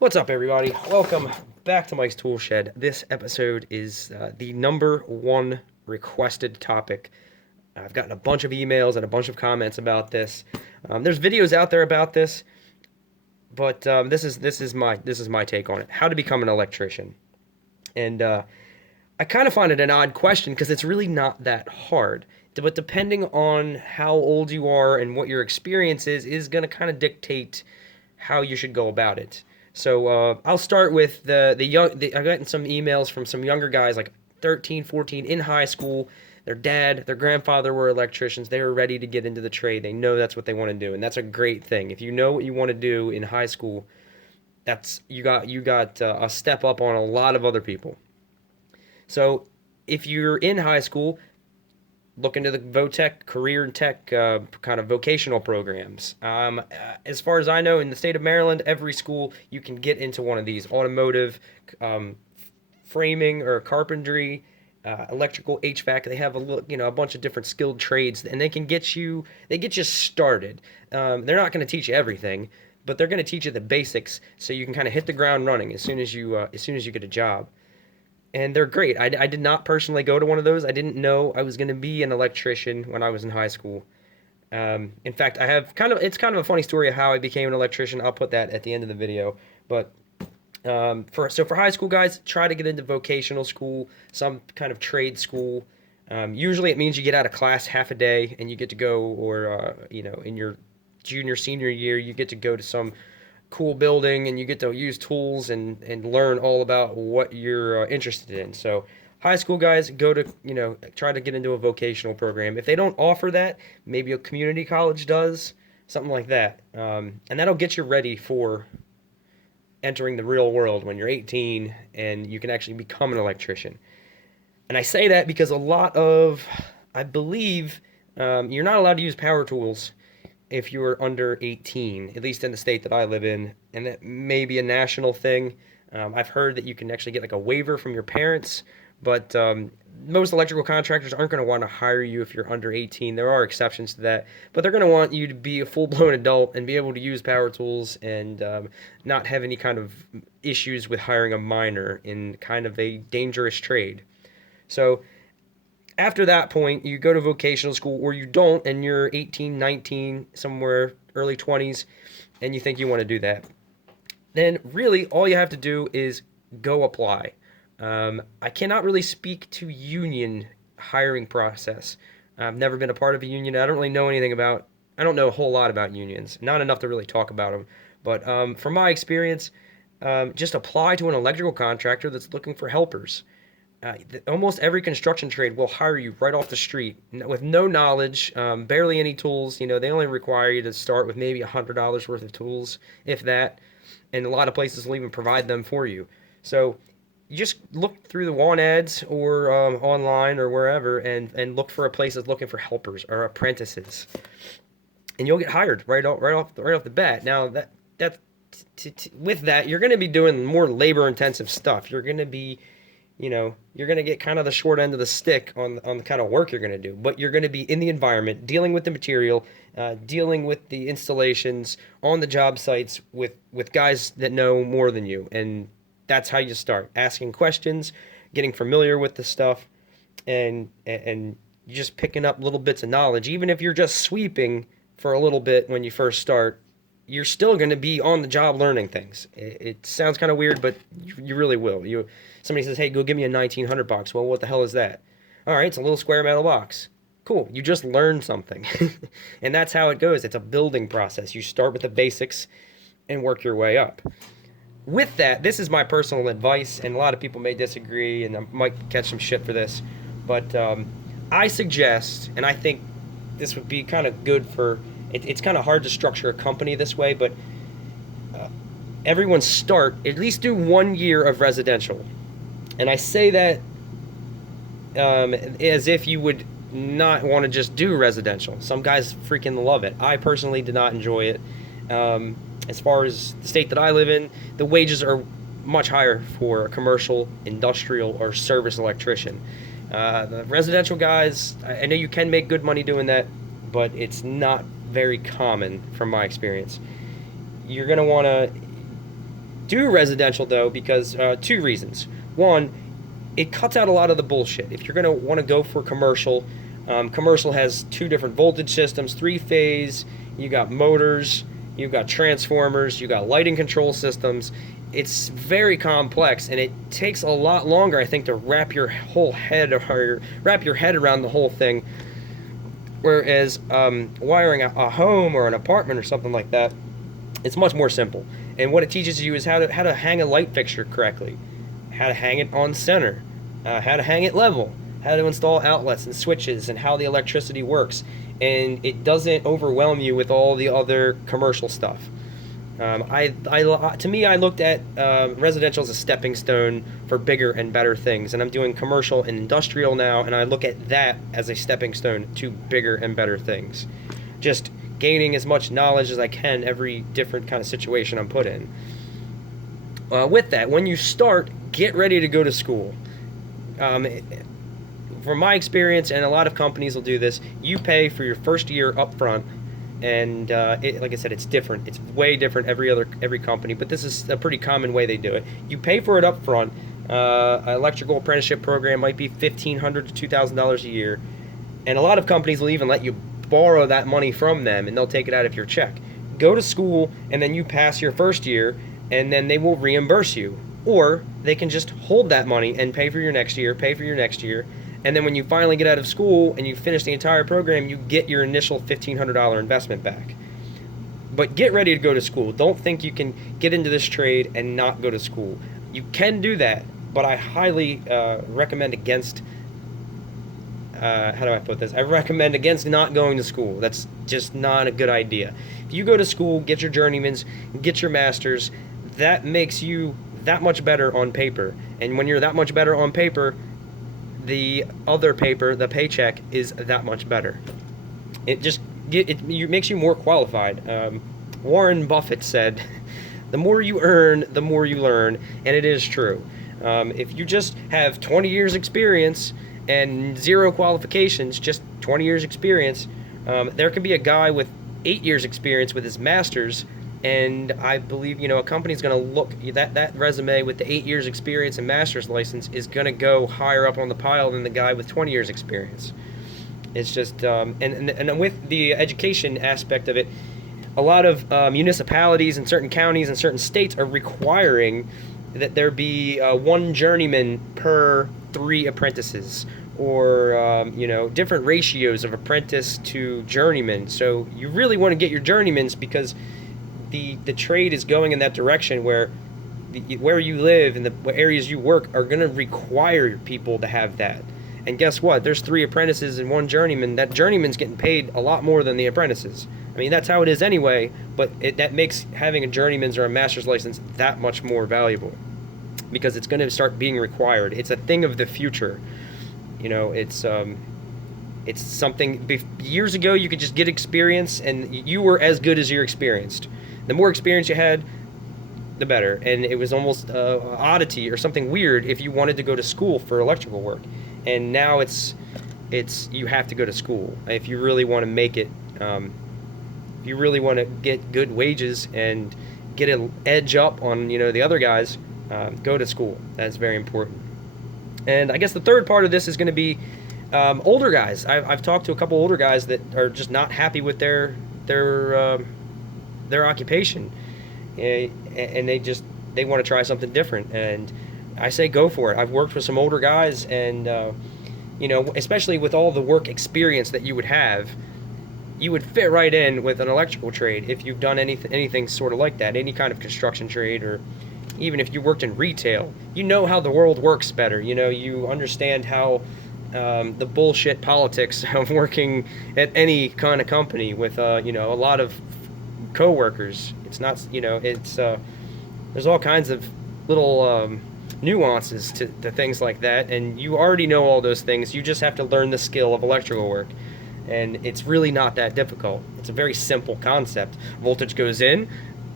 What's up, everybody? Welcome back to Mike's Tool Shed. This episode is the number one requested topic. I've gotten a bunch of emails and a bunch of comments about this. There's videos out there about this, but this is my take on it. How to become an electrician, and I kind of find it an odd question because it's really not that hard. But depending on how old you are and what your experience is going to kind of dictate how you should go about it. So I'll start with the young. I've gotten some emails from some younger guys, like 13, 14, in high school. Their dad, their grandfather were electricians. They were ready to get into the trade. They know that's what they want to do, and that's a great thing. If you know what you want to do in high school, that's you got a step up on a lot of other people. So if you're in high school, look into the VOTech career and tech kind of vocational programs. As far as I know, in the state of Maryland, every school you can get into one of these: automotive, um, framing or carpentry, electrical, HVAC. They have a bunch of different skilled trades, and they get you started. They're not going to teach you everything, but they're going to teach you the basics so you can kind of hit the ground running as soon as you get a job, and they're great. I did not personally go to one of those. I didn't know I was going to be an electrician when I was in high school. In fact, I have it's kind of a funny story of how I became an electrician. I'll put that at the end of the video. But for high school guys, try to get into vocational school, some kind of trade school. Usually, it means you get out of class half a day and you get to go, or in your junior senior year, you get to go to some cool building and you get to use tools and learn all about what you're interested in. So high school guys, go to, try to get into a vocational program. If they don't offer that, maybe a community college does, something like that. And that'll get you ready for entering the real world when you're 18 and you can actually become an electrician. And I say that because I believe, you're not allowed to use power tools if you're under 18, at least in the state that I live in, and that may be a national thing. I've heard that you can actually get like a waiver from your parents, but most electrical contractors aren't going to want to hire you if you're under 18. There are exceptions to that, but they're going to want you to be a full-blown adult and be able to use power tools and not have any kind of issues with hiring a minor in kind of a dangerous trade. So after that point, you go to vocational school, or you don't, and you're 18, 19, somewhere early 20s, and you think you want to do that. Then really all you have to do is go apply. I cannot really speak to union hiring process. I've never been a part of a union. I don't know a whole lot about unions, not enough to really talk about them. But from my experience, just apply to an electrical contractor that's looking for helpers. Almost every construction trade will hire you right off the street with no knowledge, barely any tools. They only require you to start with maybe $100 worth of tools, if that, and a lot of places will even provide them for you. So you just look through the want ads or online or wherever, and look for a place that's looking for helpers or apprentices, and you'll get hired right off the bat. Now with that, you're going to be doing more labor intensive stuff. You're going to be you're going to get kind of the short end of the stick on the kind of work you're going to do, but you're going to be in the environment, dealing with the material, dealing with the installations on the job sites with guys that know more than you. And that's how you start, asking questions, getting familiar with the stuff, and just picking up little bits of knowledge. Even if you're just sweeping for a little bit when you first start, you're still going to be on the job learning things. It sounds kind of weird, but you really will. Somebody says, "Hey, go give me a 1900 box." Well, what the hell is that? All right, it's a little square metal box. Cool. You just learned something. And that's how it goes. It's a building process. You start with the basics and work your way up. With that, this is my personal advice, and a lot of people may disagree, and I might catch some shit for this, but I suggest, and I think this would be kind of good for, it's kind of hard to structure a company this way, but everyone at least do 1 year of residential. And I say that as if you would not want to just do residential. Some guys freaking love it. I personally did not enjoy it. As far as the state that I live in, the wages are much higher for a commercial, industrial, or service electrician. The residential guys, I know you can make good money doing that, but it's not very common from my experience. You're going to want to do residential though because two reasons. One, it cuts out a lot of the bullshit. If you're going to want to go for commercial, commercial has two different voltage systems, three-phase, you got motors, you got transformers, you got lighting control systems. It's very complex, and it takes a lot longer, I think, to wrap your whole head or wrap your head around the whole thing. Whereas wiring a home or an apartment or something like that, it's much more simple. And what it teaches you is how to hang a light fixture correctly, how to hang it on center, how to hang it level, how to install outlets and switches, and how the electricity works. And it doesn't overwhelm you with all the other commercial stuff. To me, I looked at residential as a stepping stone for bigger and better things, and I'm doing commercial and industrial now, and I look at that as a stepping stone to bigger and better things. Just gaining as much knowledge as I can every different kind of situation I'm put in. With that, when you start, get ready to go to school. From my experience, and a lot of companies will do this, you pay for your first year up front. And like I said, it's different. It's way different every company, but this is a pretty common way they do it. You pay for it up front. An electrical apprenticeship program might be $1,500 to $2,000 a year, and a lot of companies will even let you borrow that money from them, and they'll take it out of your check. Go to school, and then you pass your first year, and then they will reimburse you, or they can just hold that money and pay for your next year, and then when you finally get out of school and you finish the entire program, you get your initial $1,500 investment back. But get ready to go to school. Don't think you can get into this trade and not go to school. You can do that, but I highly recommend against, how do I put this? I recommend against not going to school. That's just not a good idea. If you go to school, get your journeyman's, get your master's, that makes you that much better on paper. And when you're that much better on paper, the other paper, the paycheck, is that much better. It makes you more qualified. Warren Buffett said, "The more you earn, the more you learn," and it is true. If you just have 20 years experience and zero qualifications, just 20 years experience, there could be a guy with 8 years experience with his master's. And I believe, a company's going to look, that resume with the 8 years experience and master's license is going to go higher up on the pile than the guy with 20 years experience. It's just, and with the education aspect of it, a lot of municipalities and certain counties and certain states are requiring that there be one journeyman per 3 apprentices, or different ratios of apprentice to journeyman. So you really want to get your journeymans, because the trade is going in that direction where where you live and the areas you work are going to require people to have that. And guess what? There's 3 apprentices and 1 journeyman. That journeyman's getting paid a lot more than the apprentices. I mean, that's how it is anyway, but that makes having a journeyman's or a master's license that much more valuable, because it's going to start being required. It's a thing of the future. It's something. Years ago, you could just get experience, and you were as good as you're experienced. The more experience you had, the better. And it was almost an oddity or something weird if you wanted to go to school for electrical work. And now it's you have to go to school if you really want to make it. If you really want to get good wages and get an edge up on the other guys, go to school. That's very important. And I guess the third part of this is going to be older guys. I've talked to a couple older guys that are just not happy with their occupation, and they want to try something different. And I say go for it. I've worked with some older guys, and especially with all the work experience that you would have, you would fit right in with an electrical trade if you've done anything sort of like that, any kind of construction trade, or even if you worked in retail. You know how the world works better. You understand how the bullshit politics of working at any kind of company with a lot of co-workers. It's not, there's all kinds of little nuances to things like that, and you already know all those things. You just have to learn the skill of electrical work, and it's really not that difficult. It's a very simple concept. Voltage goes in,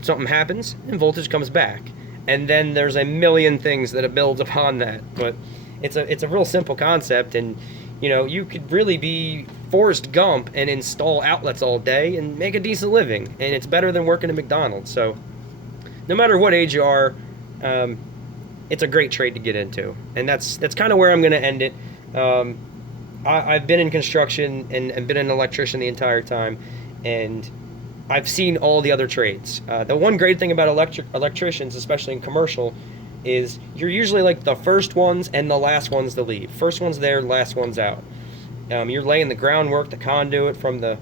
something happens, and voltage comes back, and then there's a million things that it builds upon that. But it's a real simple concept, and you could really be Forrest Gump and install outlets all day and make a decent living, and it's better than working at McDonald's. So no matter what age you are, um, it's a great trade to get into, and that's kind of where I'm going to end it. Um, I've been in construction and been an electrician the entire time, and I've seen all the other trades. The one great thing about electricians, especially in commercial, is you're usually like the first ones and the last ones to leave. First one's there, last one's out. You're laying the groundwork, the conduit from the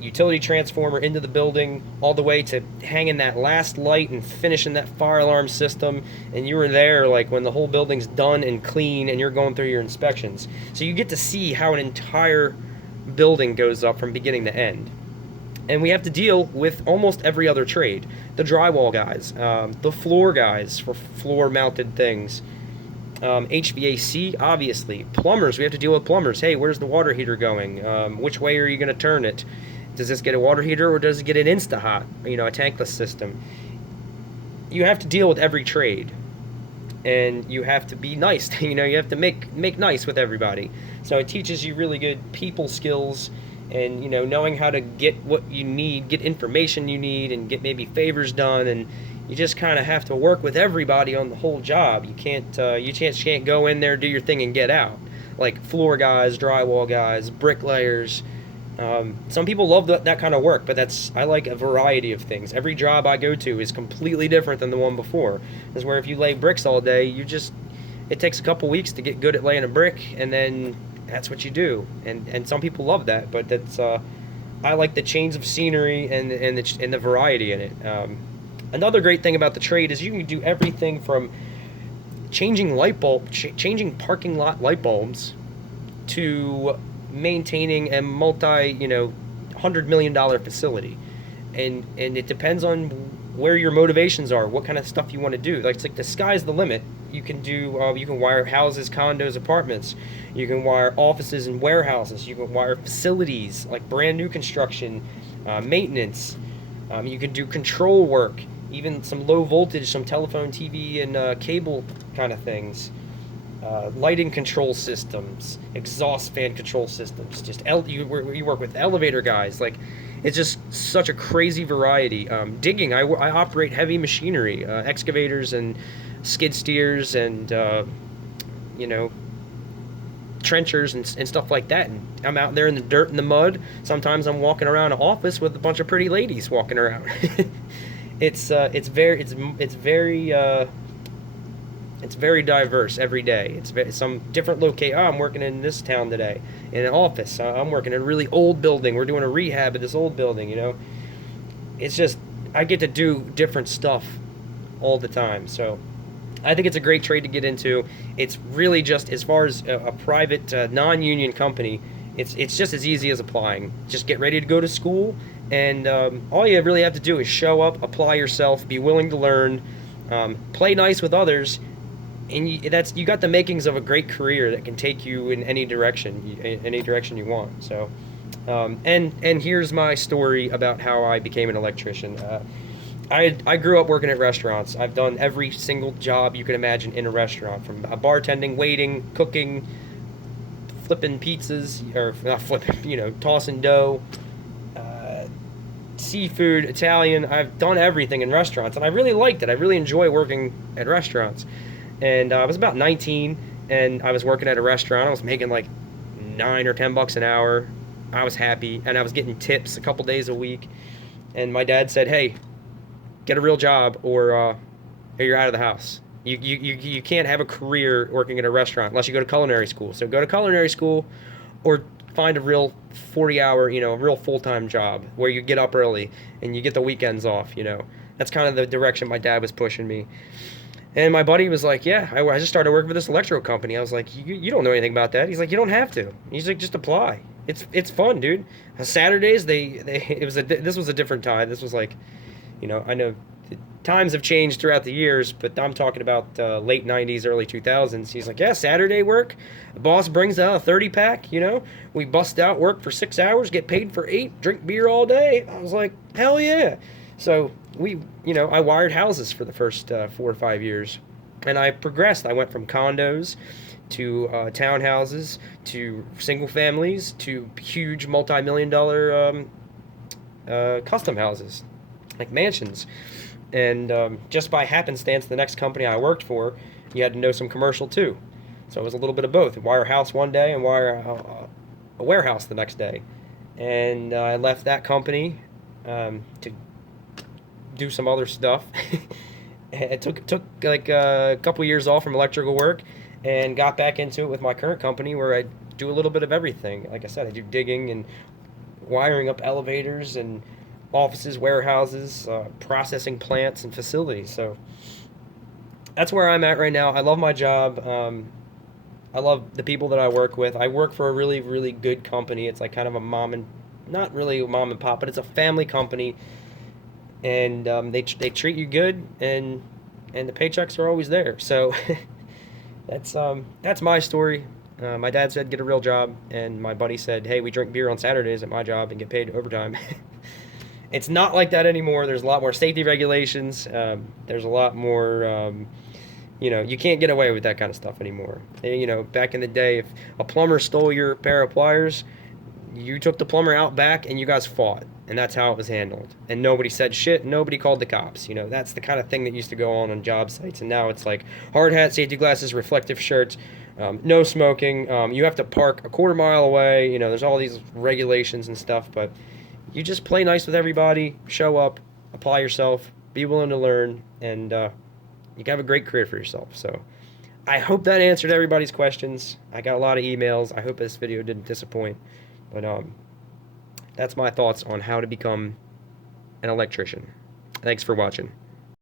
utility transformer into the building, all the way to hanging that last light and finishing that fire alarm system. And you were there like when the whole building's done and clean, and you're going through your inspections. So you get to see how an entire building goes up from beginning to end. And we have to deal with almost every other trade. The drywall guys, the floor guys for floor mounted things, HVAC, obviously. Plumbers, we have to deal with plumbers. Hey, where's the water heater going? Which way are you going to turn it? Does this get a water heater or does it get an Insta-Hot, a tankless system? You have to deal with every trade. And you have to be nice. You have to make nice with everybody. So it teaches you really good people skills, and knowing how to get what you need, get information you need, and get maybe favors done. And you just kind of have to work with everybody on the whole job. You can't go in there, do your thing, and get out. Like floor guys, drywall guys, bricklayers. Some people love that kind of work, but I like a variety of things. Every job I go to is completely different than the one before. That's where if you lay bricks all day, it takes a couple weeks to get good at laying a brick, and then that's what you do. And some people love that, but I like the change of scenery and the variety in it. Another great thing about the trade is you can do everything from changing changing parking lot light bulbs, to maintaining a $100 million facility, and it depends on where your motivations are, what kind of stuff you want to do. It's like the sky's the limit. You can do you can wire houses, condos, apartments. You can wire offices and warehouses. You can wire facilities like brand new construction, maintenance. You can do control work, even some low voltage, some telephone, TV, and cable kind of things. Lighting control systems, exhaust fan control systems. You work with elevator guys. It's just such a crazy variety. Digging, I operate heavy machinery, excavators and skid steers, and trenchers and stuff like that. And I'm out there in the dirt and the mud. Sometimes I'm walking around an office with a bunch of pretty ladies walking around. It's very diverse every day. It's some different location. I'm working in this town today in an office. I'm working in a really old building. We're doing a rehab of this old building. It's just I get to do different stuff all the time. So I think it's a great trade to get into. It's really just, as far as a private non-union company, it's just as easy as applying. Just get ready to go to school, and all you really have to do is show up, apply yourself, be willing to learn, play nice with others, and you got the makings of a great career that can take you in any direction you want. So, and here's my story about how I became an electrician. I grew up working at restaurants. I've done every single job you can imagine in a restaurant, from bartending, waiting, cooking, flipping pizzas, or not flipping, tossing dough, seafood, Italian. I've done everything in restaurants, and I really liked it. I really enjoy working at restaurants. And I was about 19, and I was working at a restaurant. I was making like $9 or $10 an hour. I was happy, and I was getting tips a couple days a week. And my dad said, "Hey, get a real job, or you're out of the house. You can't have a career working at a restaurant unless you go to culinary school. So go to culinary school, or find a real 40-hour, a real full-time job where you get up early and you get the weekends off. That's kind of the direction my dad was pushing me." And my buddy was like, "Yeah, I just started working for this electrical company." I was like, you don't know anything about that." He's like, "You don't have to." He's like, "Just apply. It's fun, dude." Saturdays, this was a different time. This was like, I know times have changed throughout the years, but I'm talking about late 90s, early 2000s. He's like, "Yeah, Saturday work. The boss brings out a 30-pack, we bust out, work for 6 hours, get paid for 8, drink beer all day." I was like, hell yeah. So I wired houses for the first 4 or 5 years, and I progressed. I went from condos to townhouses to single families to huge multi-million-dollar custom houses, like mansions. And just by happenstance, the next company I worked for, you had to know some commercial too. So it was a little bit of both. Wire house one day and wire a warehouse the next day. And I left that company to do some other stuff. It took like a couple years off from electrical work, and got back into it with my current company where I do a little bit of everything. Like I said, I do digging and wiring up elevators and offices, warehouses, processing plants and facilities. So that's where I'm at right now. I love my job. I love the people that I work with. I work for a really, really good company. It's like kind of a not really a mom and pop, but it's a family company, and they treat you good, and the paychecks are always there. So that's my story. My dad said get a real job, and my buddy said, hey, we drink beer on Saturdays at my job and get paid overtime. It's not like that anymore. There's a lot more safety regulations. There's a lot more, you can't get away with that kind of stuff anymore. Back in the day, if a plumber stole your pair of pliers, you took the plumber out back and you guys fought. And that's how it was handled. And nobody said shit. Nobody called the cops. That's the kind of thing that used to go on job sites. And now it's like hard hat, safety glasses, reflective shirts, no smoking. You have to park a quarter mile away. There's all these regulations and stuff. But you just play nice with everybody, show up, apply yourself, be willing to learn, and you can have a great career for yourself. So I hope that answered everybody's questions. I got a lot of emails. I hope this video didn't disappoint. But that's my thoughts on how to become an electrician. Thanks for watching.